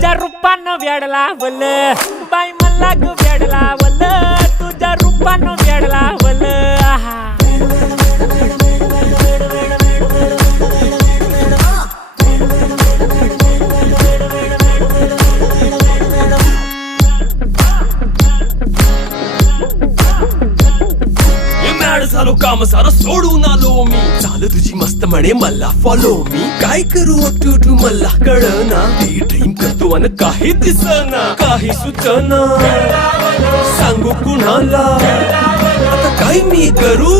तुझ्या रूपानं वेड लावल बाई मला ग वेड लावल तुझ्या रूपानं वेड लावल आहा झालो काम सारं सोडून आलो मी चाल तुझी मस्त म्हणे मला फॉलो मी काय करू टू मला कळना ती ड्रीम करतो अन काही दिसना काही सुचना सांगू कुणाला आता काय मी करू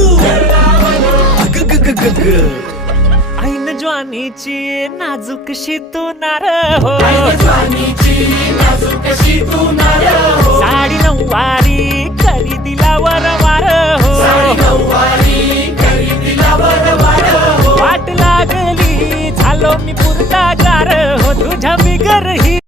अग ग ग ग ग ऐन ज्वानीची नाजूकशी तू नार हो साडी नऊवारी करी दिला वरवार हो वाट लागली झालो मी पुरता गार हो तुझ्या बिगर ही